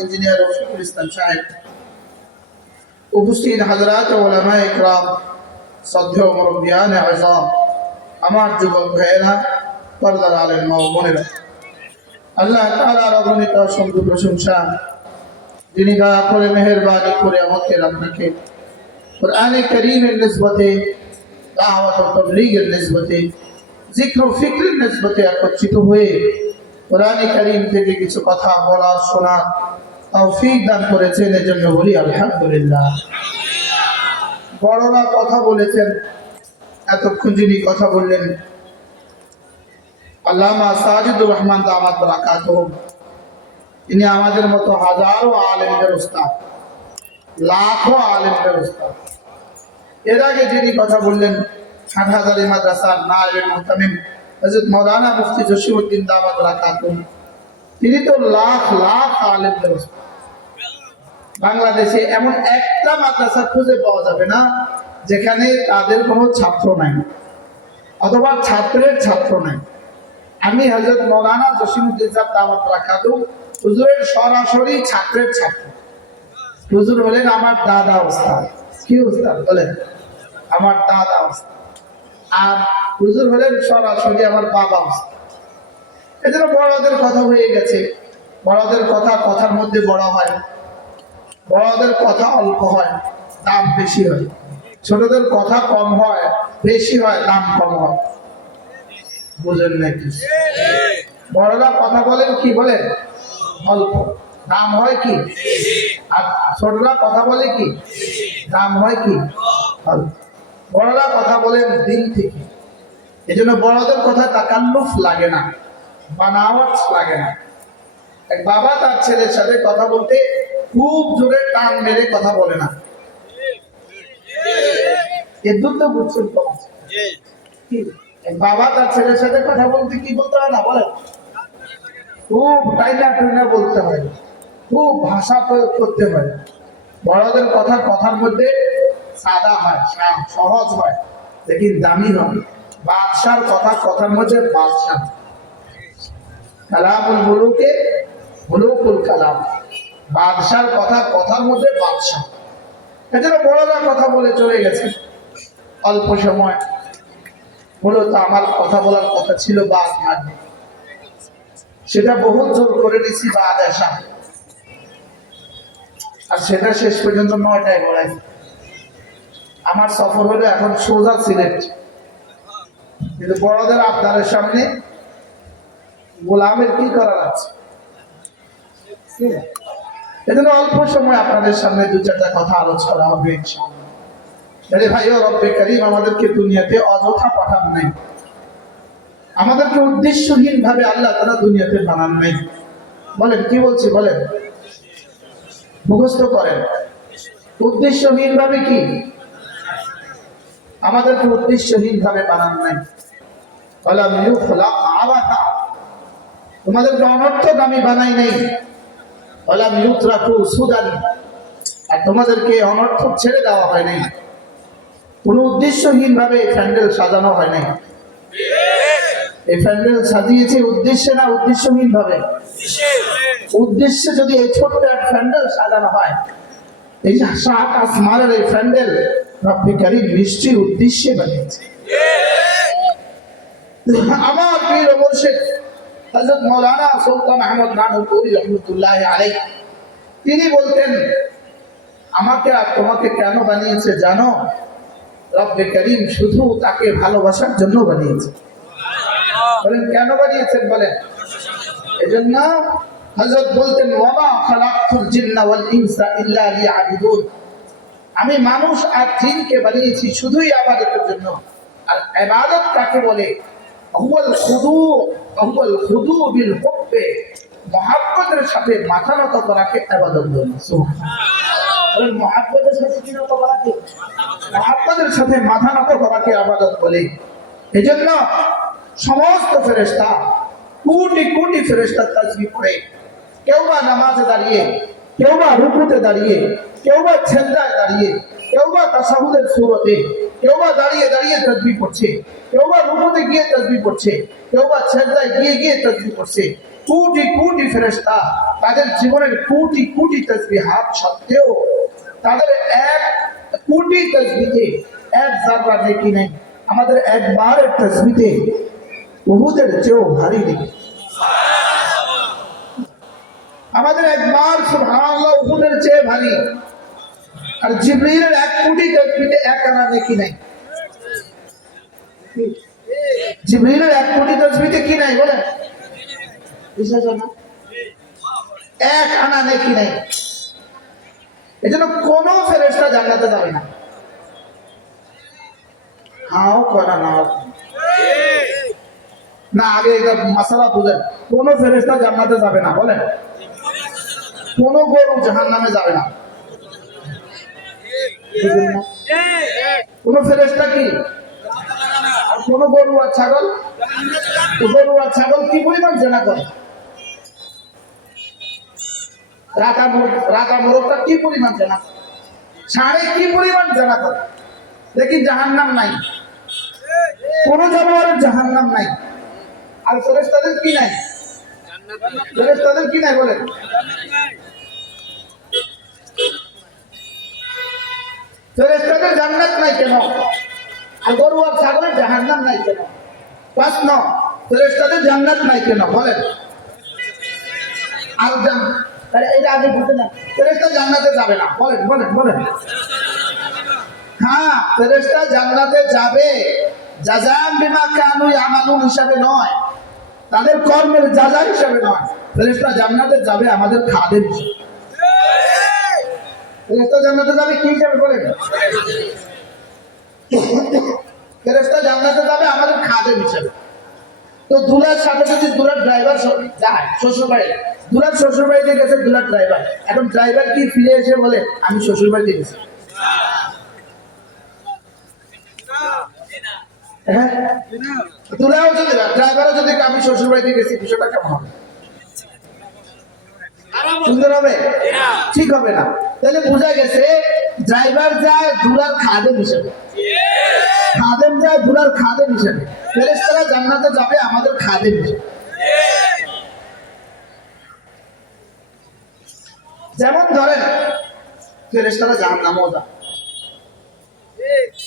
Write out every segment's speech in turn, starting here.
Engineer Rafiqul Islam সাহেব উপস্থিত হাজরাত ওলামা ইকরাম শ্রদ্ধেয় মুরব্বিয়ান আজম, আমার যুবক ভাইয়েরা, পর্দার আলেন মা আল্লাহ তাআলার অগণিত অসংখ্য প্রশংসা, যিনি দয়া করে মেহেরবানি করে আমাকে আপনাকে কোরআনে করিমের নিসবতে, দাওয়াত তবলীগের নিসবতে জিক্র ও ফিক্রের নিসবতে একত্রিত হয়ে কোরআনে করিম থেকে কিছু কথা বলা শোনা তৌফিক দান করেছেন, এজন্য বলি আলহামদুলিল্লাহ। বড়রা কথা বলেছেন, এতক্ষণ যিনি কথা বললেন, আল্লামা সাজিদুর রহমান দামাত রাকাতুহুম ইনি আমাদের মতো হাজারো আলেমদের উস্তাদ লাখো আলেমদের উস্তাদ এর আগে যিনি কথা বললেন হাটহাজারি মাদ্রাসার নায়েবে মুহতামিম হযরত মাওলানা মুফতি জসিমউদ্দিন দামাত রাকাতুহুম তিনি তো লাখ লাখ আলেমদের উস্তাদ বাংলাদেশে এমন একটা মাদ্রাসা খুঁজে পাওয়া যাবে না যেখানে তাদের কোনো ছাত্র নাই, অথবা ছাত্রের ছাত্র নাই। আমি হজরত মৌলানা জসিমুদ্দিন সাহেব দাওয়াত রাখাতু, হুজুরের সরাসরি ছাত্রের ছাত্র। হুজুর হলেন আমার দাদা ওস্তাদ। কি ওস্তাদ? বলেন, আমার দাদা ওস্তাদ। আর হুজুর হলেন সরাসরি আমার বাবা ওস্তাদ। এজন্য বড়দের কথা হয়ে গেছে। বড়দের কথা কথার মধ্যে বড় হয়। বড়দের কথা অল্প হয়, দাম বেশি হয়। ছোটদের কথা কম হয়, বেশি হয়, দাম কম হয়। বুঝেন নাকি বড়রা কথা বলেন কি বলেন? অল্প। দাম হয় কি? আর ছোটরা কথা বলে কি? দাম হয় কি? বড়রা কথা বলেন দিন থেকে। এই জন্য বড়দের কথা তাকাল্লুফ লাগে না বানাওয়াট লাগে না। এক বাবা তার ছেলের সাথে কথা বলতে খুব জোরে টান মেরে কথা বলে না। বাবা তার ছেলের সাথে কথা বলতে কি বলতে হয় না? বলেন। খুব টাইনা টুইনা বলতে হয়। খুব ভাষা প্রয়োগ করতে হয়। বড়দের কথা কথার মধ্যে সাদা হয় সহজ হয়, লেকিন দামি হয়। বাদশার কথা, কথার মধ্যে বাদশাহ। কালামুল মুলুকে মুলুকুল কালাম। বাদশার কথা, কথার মধ্যে বাদশাহ। এজন্য বড়রা কথা বলে চলে গেছে। অল্প সময় মূলত আমার কথা বলার কথা ছিল, বাদ মারবে সেটা বহু জোর করে নিছি বাদ আসা আর সেটা শেষ পর্যন্ত নয়টায় গড়াই। আমার সফর হলো এখন সোজা সিলেট। কিন্তু বড়দের আবদারের সামনে গোলামের কি করার আছে? এজন্য অল্প সময় আপনাদের সামনে দু চারটা কথা আলোচনা হবে আরে ভাই রব্বে করিম আমাদেরকে দুনিয়াতে অযথা পাঠান নাই। আমাদেরকে উদ্দেশ্যহীন ভাবে আল্লাহ তারা দুনিয়াতে বানান নাই। বলেন, কি বলছি, বলেন? মুখস্থ করেন। উদ্দেশ্যহীন ভাবে কি? আমাদেরকে উদ্দেশ্যহীন ভাবে বানান নাই। তোমাদেরকে অনর্থক আমি বানাই নাই। আর তোমাদেরকে অনর্থক ছেড়ে দেওয়া হয় নাই। কোনো উদ্দেশ্যহীন ভাবে প্যান্ডেল সাজানো হয় নাই। এই প্যান্ডেল সাজিয়েছে উদ্দেশ্যে না উদ্দেশ্যহীন ভাবে উদ্দেশ্যে যদি এই ছোট্ট এক প্যান্ডেল সাজানো হয়, এই যে সাত এই প্যান্ডেল, রব্বি কারিম নিশ্চয়ই উদ্দেশ্যে বানিয়েছে। আমার প্রিয় মুর্শিদ হযরত মাওলানা সুলতান আহমদ নানুপুরি রহমতুল্লাহ আলাই তিনি বলতেন আমাকে আর তোমাকে কেন বানিয়েছে জানো? রব্বে করিম শুধু তাকে ভালোবাসার জন্য বানিয়েছে। বলেন কেন বানিয়েছেন? বলেন এজন্য হযরত বলতেন ওয়ামা খালাকতুল জিন্না ওয়াল ইনসা ইল্লা লিয়াবুদুন। আমি মানুষ আর জিনকে বানিয়েছি শুধুই ইবাদতের জন্য। আর ইবাদত কাকে বলে? হুয়াল বিল হুব্বে মহাব্বতের সাথে মাথা নত করাকে ইবাদত বলে। সুবহানাল্লাহ। মহাব্বতের সাথে কি সাথে মাথা নত করাকে আবাদত বলে। এজন্য সমস্ত ফেরেশতা কোটি কোটি ফেরেশতা তাসবিহ করে কেউ বা নামাজে দাঁড়িয়ে, কেউ বা রুকুতে দাঁড়িয়ে, কেউ বা ছেন্দায় দাঁড়িয়ে কেউ বা তাসাহুদের সুরতে কেউ বা দাঁড়িয়ে দাঁড়িয়ে তসবি কেউ বা রুকুতে গিয়ে তসবি কেউ বা গিয়ে গিয়ে তসবি ফেরেশতা, তাদের জীবনের কোটি তসবিহাত সত্ত্বেও তাদের এক তসবিতে এক নেই, আমাদের একবারের তসবিতে চেয়েও ভারী আমাদের একবার সুবহানাল্লাহ চেয়ে ভারী। আর জিবরিলের এক কোটি তসবিতে এক আনা নেকি নাই। জিবরিলের এক কোটি তসবিতে কি নাই বলেন? বিশ্বাস না? এক আনা নেকি নাই। এজন্য কোন ফেরেশতা জান্নাতে যাবে না। হাও করা নাও না, আগে এটা মশলা বুঝেন। কোন ফেরেশতা জান্নাতে যাবে না, বলেন। কোন গরু জাহান নামে যাবে না? কোন ফেরেশতা কি? কোন গরু আর ছাগল? গরু আর ছাগল কি পরিমাণ জেনা করে? মোরগটা কি পরিমাণ জেনা করে? কি পরিমাণ জেনা করে? দেখি জাহান্নাম নাই। কোন জানোয়ারের জাহান্নাম নাই। আর ফেরেশতাদের কি নাই? ফেরেশতাদের কি নাই বলেন? ফেরেশতাদের জান্নাত নাই কেন? আর গরু আর ছাগলের জাহান্নাম নাই কেন? প্রশ্ন ফেরেশতাদের জান্নাত নাই কেন? বলেন। আর জান এটা আগে না ফেরেশতা জান্নাতে যাবে না। বলেন বলেন বলেন। হ্যাঁ ফেরেশতা জান্নাতে যাবে। জাজাম বিমা হিসাবে নয়। তাদের কর্মের যাজা হিসাবে নয়। ফেরেশতা জান্নাতে যাবে আমাদের খাদের হিসাবে। ফেরেশতা জান্নাতে যাবে কি হিসাবে বলেন? ফেরেশতা জান্নাতে যাবে আমাদের খাদের হিসাবে। তো দুলার সাথে যদি দুলার ড্রাইভার যায় শ্বশুর বাড়ি দুলার শ্বশুর বাড়িতে গেছে দুলার ড্রাইভার এখন ড্রাইভার কি ফিরে এসে বলে, আমি শ্বশুর বাড়িতে গেছি। হ্যাঁ? দুলাও যদি ড্রাইভারও যদি আমি শ্বশুর বাড়িতে গেছি, বিষয়টা কেমন হবে? সুন্দর হবে? ঠিক হবে না। তাহলে বোঝা গেছে ড্রাইভার যায় দুলার খাদেম হিসেবে। খাদেম যায় দুলার খাদেম হিসেবে। ফেরেশতারা জান্নাতে যাবে আমাদের খাদেম হিসেবে। যেমন ধরেন ফেরেশতারা জাহান্নামেও যায়।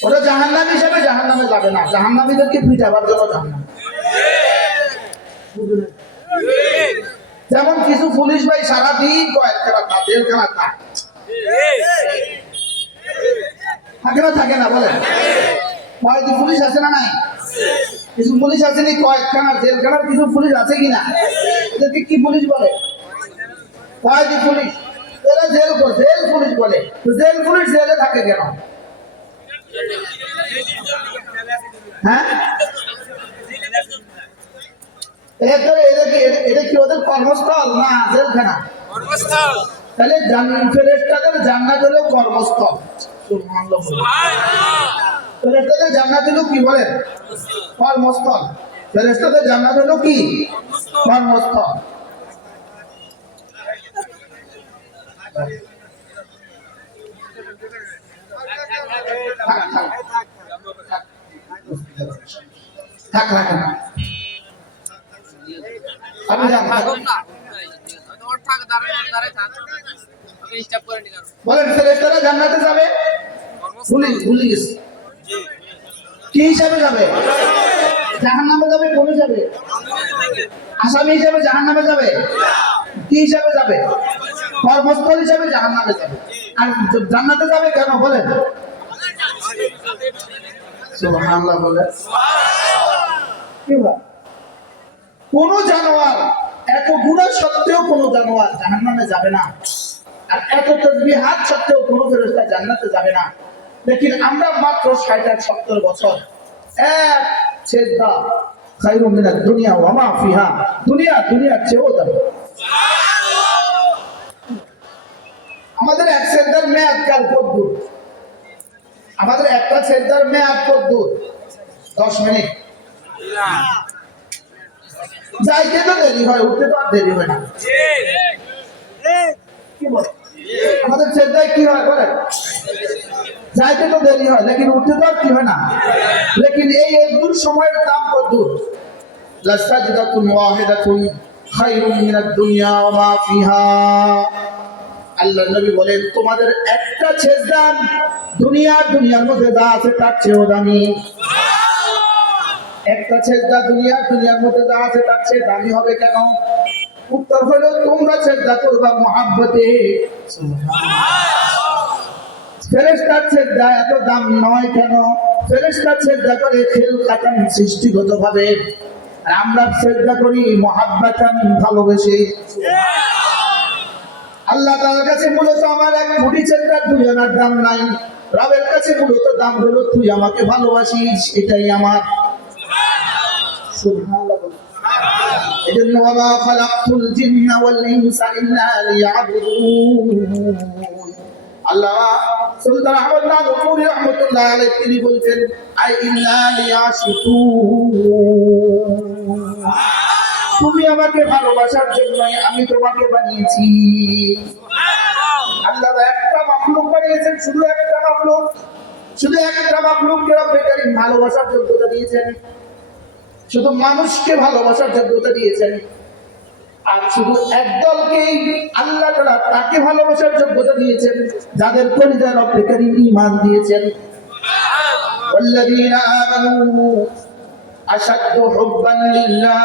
ওরা জাহান্নাম হিসেবে জাহান্নামে যাবে না। জাহান্নামীদেরকে পিটাবার জন্য জাহান্নাম। যেমন কিছু পুলিশ ভাই সারাদিন কয়েকখানা জেলখানা তা থাকে না থাকে না, বলেন। কয়েকটি পুলিশ আছে না নাই? কিছু পুলিশ আছে নি? কয়েকখানা জেলখানার কিছু পুলিশ আছে কিনা এদেরকে কি পুলিশ বলে? কয়েকটি পুলিশ? এরা জেল জেল পুলিশ বলে। জেল পুলিশ জেলে থাকে কেন? হ্যাঁ? এদেরকে এটা কি ওদের কর্মস্থল? না জেলখানা। তাহলে জান্নাত হলো কর্মস্থল। ফেরেশতাদের জান্নাত হলো কি বলেন কর্মস্থল। ফেরেশতাদের জান্নাত হলো কি কর্মস্থল। থাক, থাক। থাক রাখেন। আপনি বলেন ফেরেশতারা জান্নাতে যাবে? ভুলি ভুলি গেছে। কি হিসাবে যাবে? জাহান নামে যাবে? আসামি হিসাবে জাহান নামে যাবে? কি হিসাবে যাবে? কর্মস্থল হিসাবে জাহান নামে যাবে। আর জান্নাতে যাবে কেন বলেন? সুবহানাল্লাহ বলে কি বলে? কোন জানোয়ার, এত গুণা সত্ত্বেও কোন জানোয়ার জাহান্নামে যাবে না। আর এত তসবি হাত সত্ত্বেও কোন ফেরেশতা জান্নাতে যাবে না। লেকিন আমরা মাত্র ষাট আর সত্তর বছর। এক ছেদা খাইরুম মিনাদ দুনিয়া ওয়া মা ফিহা। দুনিয়া দুনিয়ার চেয়েও দামি আমাদের এক সেন্টার মেয়াদ কাল কদ্দুর আমাদের একটা সেন্টার মেয়াদ কদ্দুর দশ মিনিট। যাইতে তো দেরি হয়, উঠতে তো আর দেরি হয় না। আমাদের চেন্নাই কি হয় বলেন যাইতে তো দেরি হয়, লেকিন উঠতে তো আর কি হয় না। লেকিন এই দূর সময়ের দাম কত দূর। লাস্তাজিদাতুন ওয়াহিদাতুন মিনাদ দুনিয়া ওয়া মা ফিহা। আল্লাহ নবী বলেন, তোমাদের একটা সেজদা দুনিয়া দুনিয়ার মধ্যে যা আছে তার চেয়েও দামি। একটা সেজদা দুনিয়া দুনিয়ার মধ্যে যা আছে তার চেয়ে দামি হবে কেন? উত্তর হলো, তোমরা সেজদা করবা মহাব্বতে। ফেরেস্তার সেজদা এত দাম নয় কেন? ফেরেস্তার সেজদা করে খেল কাটান সৃষ্টিগত ভাবে আমরা সেজদা করি মহাব্বাতান ভালোবেসে। আল্লাহ তাআলার কাছে মূলত আমার এক কোটি সেজদার দুই আনার দাম নাই। রবের কাছে মূলত দাম হলো, তুই আমাকে ভালোবাসিস, এটাই আমার। এজন্য ওয়ামা খালাকতুল জিন্না ওয়াল ইনসা ইল্লা লিয়াবুদুন। আল্লাহ সুলতান আহমদ নাদপুরি রহমতুল্লাহ আলাইহি, তিনি বলছেন, আই ইল্লা লিয়াশিকুন। তুমি আমাকে ভালোবাসার জন্যই আমি তোমাকে বানিয়েছি। আল্লাহ একটা মাখলুক বানিয়েছেন, শুধু একটা মাখলুক। শুধু একটা মাখলুককে রব্বে কারীম ভালোবাসার যোগ্যতা দিয়েছেন। শুধু মানুষকে ভালোবাসার যোগ্যতা দিয়েছেন আর শুধু একদলকেই আল্লাহ তাআলা তাকে ভালোবাসার যোগ্যতা দিয়েছেন যাদের পরিবার অপেক্ষারী ঈমান দিয়েছেন والذين آمنوا أشد حبا لله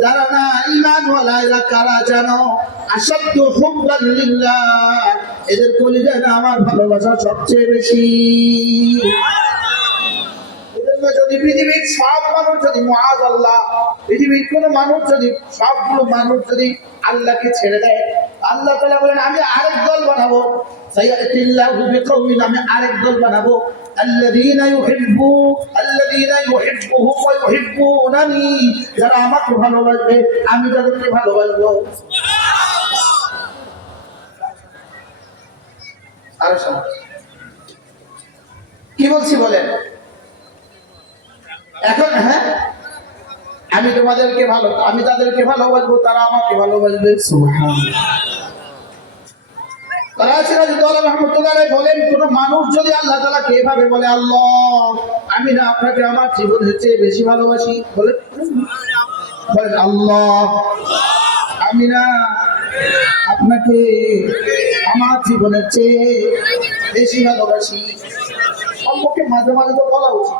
যারা না ইমান ওয়ালা এরা কারা জানো আসাদ্দু হুব্বান লিল্লাহ এদের কলিজায় না আমার ভালোবাসা সবচেয়ে বেশি যদি পৃথিবীর সব মানুষ যদি মহাজ আল্লাহ, পৃথিবীর কোন মানুষ যদি, সবগুলো মানুষ যদি আল্লাহকে ছেড়ে দেয়, আল্লাহ তাআলা বলেন, আমি আরেক দল বানাবো। আরেক দল বানাবো। যারা আমাকে আমি তাদেরকে ভালোবাসবো। কি বলছি বলেন? এখন হ্যাঁ? আমি তোমাদেরকে ভালো, আমি তাদেরকে ভালোবাসবো, তারা আমাকে ভালোবাসবে বলেন মানুষ যদি আল্লাহ বলে আমি না আপনাকে আমার জীবনের চেয়ে বেশি ভালোবাসি আল্লাহ, আমি না আপনাকে আমার জীবনের চেয়ে বেশি ভালোবাসি। সম্পর্কে মাঝে মাঝে তো বলা উচিত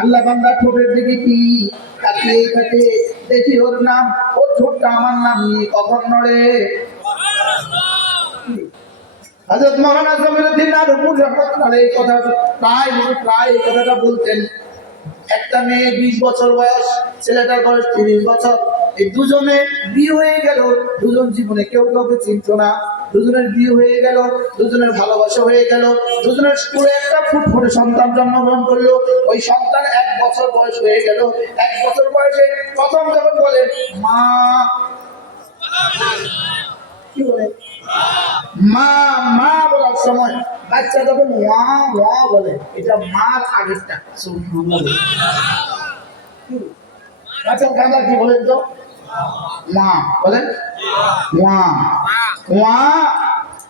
আল্লাহ বান্দা ঠোঁটের দিকে কি কাটিয়ে থাকে? দেখি ওর নাম। ওর ঠোঁটটা আমার নাম নিয়ে কখন নড়ে? হযরত মাওলানা জমিরুদ্দিন নানুপুর রহমতুল্লাহ এই কথা প্রায় প্রায় এই কথাটা বলতেন। একটা মেয়ে বিশ বছর বয়স, ছেলেটার বয়স তিরিশ বছর। এই দুজনে বিয়ে হয়ে গেল, দুজন জীবনে কেউ কাউকে চিনত না। দুজনের বিয়ে হয়ে গেল, দুজনের ভালোবাসা হয়ে গেল, দুজনের স্কুলে একটা ফুটফুটে সন্তান জন্মগ্রহণ করল। ওই সন্তান এক বছর বয়স হয়ে গেল। এক বছর বয়সে প্রথম যখন বলে, মা। কি বলে? মা মা বলার সময় বাচ্চা যখন ওয়া ওয়া বলে। এটা মার আগেরটা? বাচ্চার কাঁদা কি বলেন তো? মা, বলেন। ওয়া ওয়া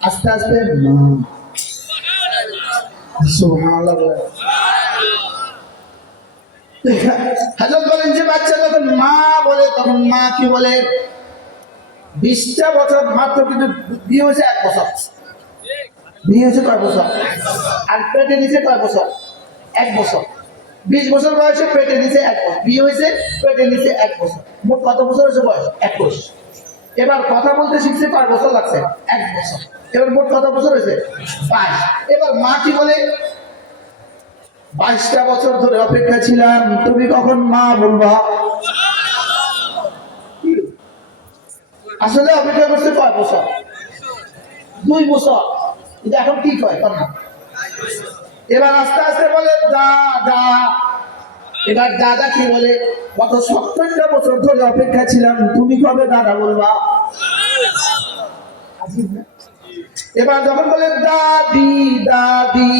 আস্তে আস্তে। মা। বাচ্চা যখন মা বলে, তখন মা কি বলে? বিশটা বছর মাত্র কিন্তু বিয়ে হয়েছে এক বছর। বিয়ে হয়েছে কয় বছর? আর পেটে নিচে কয় বছর? এক বছর। বিশ বছর বয়সে পেটে নিচে এক বছর বিয়ে হয়েছে পেটে নিচে এক বছর। মোট কত বছর হয়েছে বয়স? একুশ। এবার কথা বলতে শিখছে কয় বছর লাগছে, এক বছর। এবার মোট কত বছর হয়েছে? বাইশ। এবার মা কি বলে? বাইশটা বছর ধরে অপেক্ষা ছিলাম, তুমি কখন মা বলবা? আসলে অপেক্ষা করছে কয় বছর? দুই বছর। কিন্তু এখন কি কয়? না। এবার আস্তে আস্তে বলে, দা দা। এবার দাদা কি বলে? গত সত্তরটা বছর ধরে অপেক্ষা ছিলাম। তুমি কবে দাদা বলবা? এবার যখন বলে, দাদি দাদি।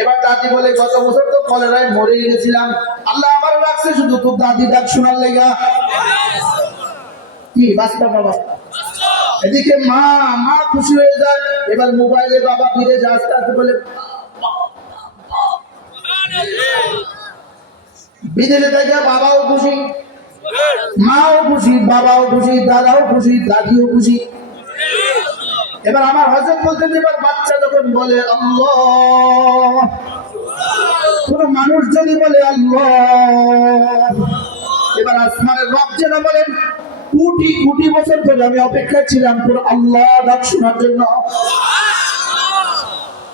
এবার দাদি বলে, গত বছর তো কলেরায় মরে গেছিলাম। আল্লাহ আমার রাখছে শুধু তোর দাদি ডাক শোনার লেগা। কি? বাস্তব বাবা এদিকে মা মা খুশি হয়ে যায়। এবার মোবাইলে বাবা ফিরে যায়, আস্তে আস্তে বলে বিদেশে থেকে বাবাও খুশি, মাও খুশি, বাবাও খুশি, দাদাও খুশি, দাদিও খুশি। এবার আমার হজরত বলতে এবার বাচ্চা যখন বলে আল্লাহ, কোন মানুষ যদি বলে আল্লাহ, এবার আসমানের রব যেন বলেন, কোটি কোটি বছর ধরে আমি অপেক্ষায় ছিলাম তোর আল্লাহ ডাক শোনার জন্য।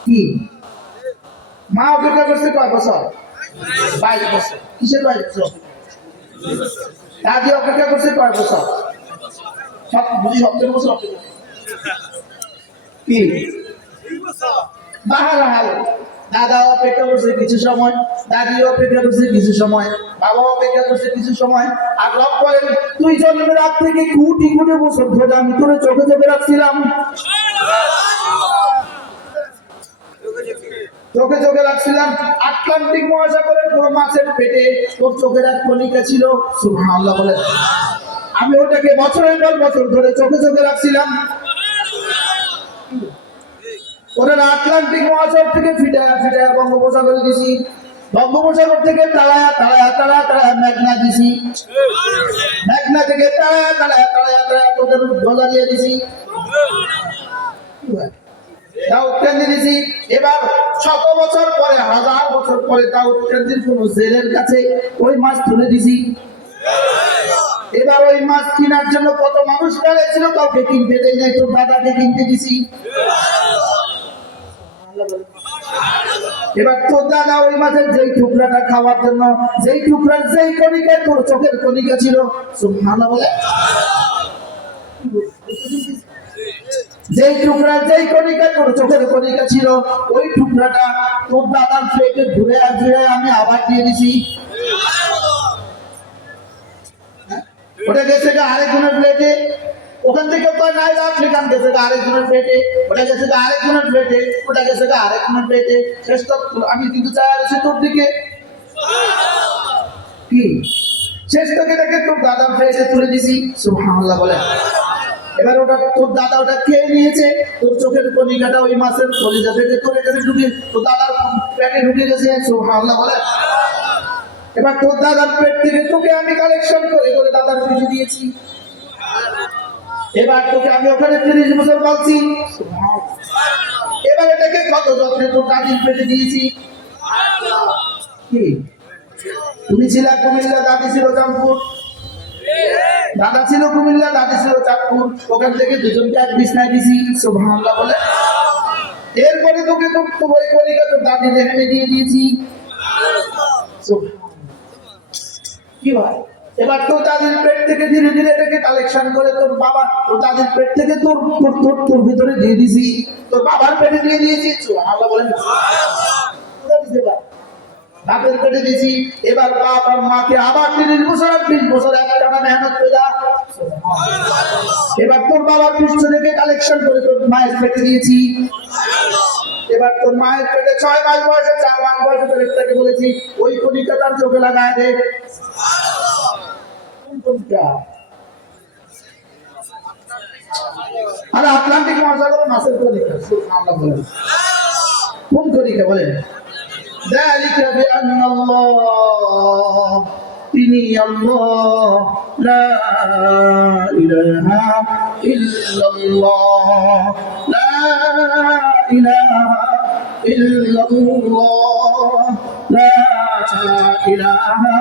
কি? মা অপেক্ষা করছে কয় বছর? বাইশ বছর। কিসের বাইশ বছর? দাদি অপেক্ষা করছে কয় বছর? সব বুঝি সপ্তাহ বছর দাদা অপেক্ষা করছে কিছু সময় অপেক্ষা করছে কিছু সময় বাবা অপেক্ষা করছে কিছু সময়। তুই জন্মের আগ থেকে কোটি আমি তোর চোখে চোখে রাখছিলাম। চোখে চোখে রাখছিলাম। আটলান্টিক মহাসাগরের কোনো মাছের পেটে ওর চোখের এক কণিকা ছিল। সুবহানাল্লাহ বলে। আমি ওটাকে বছরের পর বছর ধরে চোখে চোখে রাখছিলাম। ওরা আটলান্টিক মহাসাগর থেকে ফিটা ফিটা বঙ্গোপসাগরে দিছি। বঙ্গোপসাগর থেকে তাড়ায়া তাড়ায়া তাড়ায়া তাড়ায়া মেঘনা দিছি। মেঘনা থেকে তাড়ায়া তাড়ায়া তাড়ায়া তাড়ায়া তোদের গলা দিয়ে দিছি। এবার বছর পরে, হাজার বছর পরে জেলের কাছে ওই মাছ তুলে এবার ওই মাছ কেনার জন্য কত মানুষ কাউকে কিনতে দেয় নাই তোর দাদাকে কিনতে দিছি এবার তোর দাদা ওই মাছের যেই টুকরাটা খাওয়ার জন্য, যেই টুকরার যেই কণিকা, তোর চোখের কণিকা ছিল, সুবহানাল্লাহ। বলে যেই টুকরা যেই কণিকা তোর চোখের কণিকা ছিল, ওই টুকরাটা তোর দাদার প্লেটে ঘুরে আর আমি আবার দিয়ে দিছি। ওটা গেছে আরেকজনের প্লেটে ওখান থেকে কয়, নাই আফ্রিকান গেছে গা আরেকজনের প্লেটে ওটা গেছে আরেকজনের প্লেটে ওটা গেছে আরেকজনের শেষ আমি কিন্তু চাই আছি তোর দিকে। কি? শেষ তোকে দেখে তোর দাদার প্লেটে তুলে দিছি। সুবহানাল্লাহ বলে এবার ওটা তোর দাদা ওটা খেয়ে নিয়েছে। তোর চোখের কণিকাটা ওই মাছের কলিজা থেকে তোর এখানে ঢুকে তোর দাদার পেটে ঢুকে গেছে। সুবহানাল্লাহ বলে। এবার তোর দাদার পেট থেকে তোকে আমি কালেকশন করে করে দাদার পিছু দিয়েছি। এবার তোকে আমি ওখানে তিরিশ বছর বলছি এবার এটাকে কত যত্নে তোর দাদির পেটে দিয়েছি? তুমি ছিলা কুমিল্লা, দাদি ছিল জামপুর। দাদা ছিল কুমিল্লা দাদি ছিল চাঁদপুর। ওখান থেকে দুজনকে এক বিছনায় দিছি, সুবহানাল্লাহ বলে। এরপরে তোকে তো তোর ওই কলিকা তোর দাদির এখানে দিয়ে দিয়েছি। কি ভাই? এবার তোর দাদির পেট থেকে ধীরে ধীরে এটাকে কালেকশন করে তোর বাবা, তোর দাদির পেট থেকে তোর তোর তোর তোর ভিতরে দিয়ে দিছি। তোর বাবার পেটে দিয়ে দিয়েছি আল্লাহ বলেন। বাপের পেটে দিয়েছি। এবার বাপ আর মাকে আবার তিরিশ বছর বিশ বছর এক টানা মেহনত এবার তোর বাবার পৃষ্ঠ থেকে কালেকশন করে তোর মায়ের পেটে দিয়েছি এবার তোর মায়ের পেটে ছয় মাস বয়সে চার মাস বয়সে তোর একটাকে বলেছি ওই কণিকা তার চোখে লাগায় দে কোন কণিকা? আরে আটলান্টিক মহাসাগর মাছের কণিকা সুবহানাল্লাহ বলেন কোন কণিকা বলেন ذلك بأن الله তিনি আল্লাহ লা ইলাহা ইল্লাল্লাহ লা ইলাহা ইল্লাল্লাহ লা ইলাহা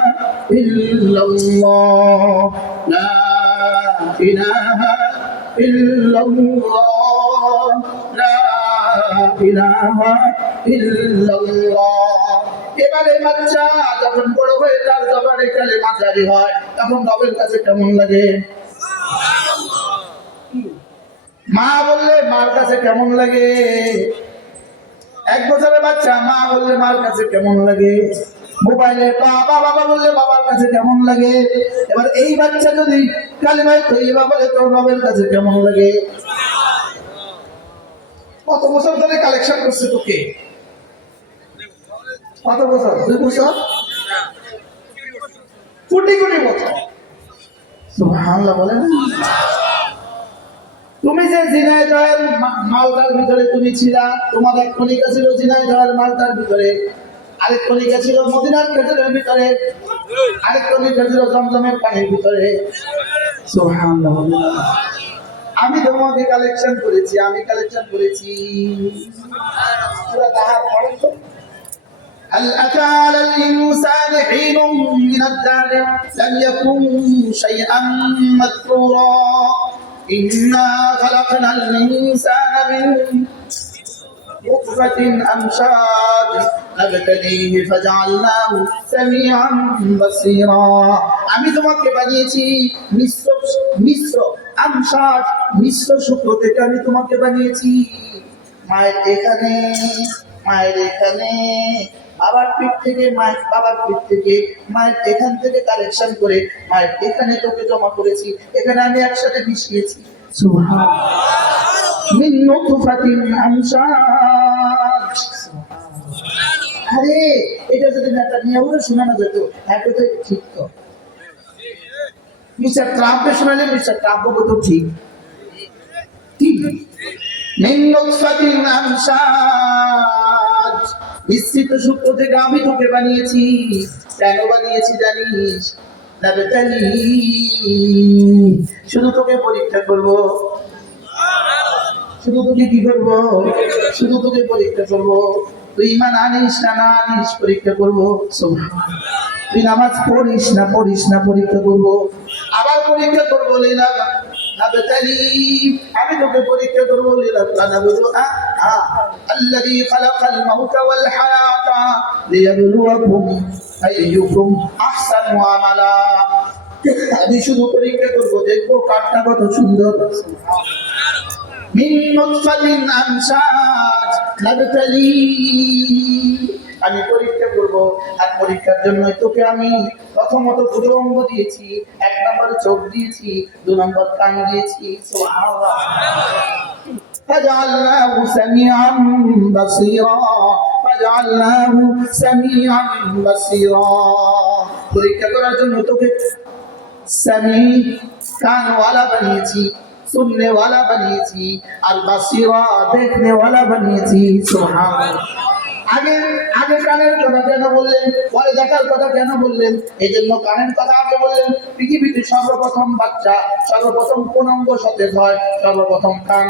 ইল্লাল্লাহ লা ইলাহা ইল্লাল্লাহ লা ইলাহা ইল্লাল্লাহ এবারে বাচ্চা যখন বড় হয়ে তার জবানে কালেমা জারি হয়, তখন রবের কাছে কেমন লাগে? মা বললে, মার কাছে কেমন লাগে? এক বছরের বাচ্চা, মা বললে, মার কাছে কেমন লাগে? মোবাইলে বাবা বাবা বললে, বাবার কাছে কেমন লাগে? এবার এই বাচ্চা যদি কালিমায় তৈবা বলে, তোর বাবার কাছে কেমন লাগে? কত বছর ধরে কালেকশন করছে তোকে? কত বছর? দুই বছর? কোটি কোটি বছর। সুবহানাল্লাহ বলেন। তুমি যে ঝিনাইদহের মা- মালদার ভিতরে তুমি ছিলা তোমার এক কণিকা ছিল ঝিনাইদহের মালদার ভিতরে, আরেক কণিকা ছিল মদিনার খেজুরের ভিতরে, আরেক কণিকা ছিল জমজমের পানির ভিতরে। আমি তোমাকে কালেকশন করেছি, আমি কালেকশন করেছি। তাহার পড়েন هل أتى على الإنسان حين من الدهر لم يكن شيئا مذكورا إنا خلقنا الإنسان من نطفة أمشاج نبتليه فجعلناه سميعا بصيرا আমি তোমাকে বানিয়েছি মিশ্র মিশ্র আমসাজ মিশ্র শুক্র থেকে আমি তোমাকে বানিয়েছি মায়ের এখানে মায়ের এখানে বাবার পিঠ থেকে মায়ের বাবার পিঠ থেকে মায়ের এখান থেকে কালেকশন করে মায়ের এখানে তোকে জমা করেছি এখানে আমি একসাথে মিশিয়েছি। মিন নুতফাতিন আরে এটা যদি একটা নিয়ে শোনানো যেত। হ্যাঁ তো ঠিক তো। মিস্টার ট্রাম্পে শোনালে মিস্টার ট্রাম্প তো ঠিক। ঠিক মিন নুতফাতিন নিশ্চিত সূত্র থেকে আমি তোকে বানিয়েছি। কেন বানিয়েছি জানিস? শুধু তোকে পরীক্ষা করব। শুধু তোকে কি করব? শুধু তোকে পরীক্ষা করব। তুই ইমান আনিস না না আনিস, পরীক্ষা করব। তুই নামাজ পড়িস না পড়িস না, পরীক্ষা করব। আবার পরীক্ষা করব নাবতালি আমি তোকে পরীক্ষা করবো লীলা নাবলু الذي خلق الموت والحياة ليبلوكم أيكم أحسن عملا আমি শুধু পরীক্ষা করবো দেখবো কাঠটা কত সুন্দর মিন নুতফাতিন আমসাজ নাবতালি আমি পরীক্ষা করব আর পরীক্ষার জন্য তোকে আমি প্রথমত দুটো অঙ্গ দিয়েছি এক নম্বর চোখ দিয়েছি দু নম্বর কান দিয়েছি সুবহানাল্লাহ فجعلناه سميعا بصيرا فجعلناه سميعا بصيرا পরীক্ষা করার জন্য তোকে সামি কানওয়ালা বানিয়েছি सुनने वाला বানিয়েছি আর বাসিরা দেখনে वाला বানিয়েছি সুবহানাল্লাহ কথা কেন বললেন? পরে দেখার কথা কেন বললেন? এই জন্য কথা বললেন। পৃথিবীতে সর্বপ্রথম বাচ্চা, সর্বপ্রথম সতেজ হয়, সর্বপ্রথম কান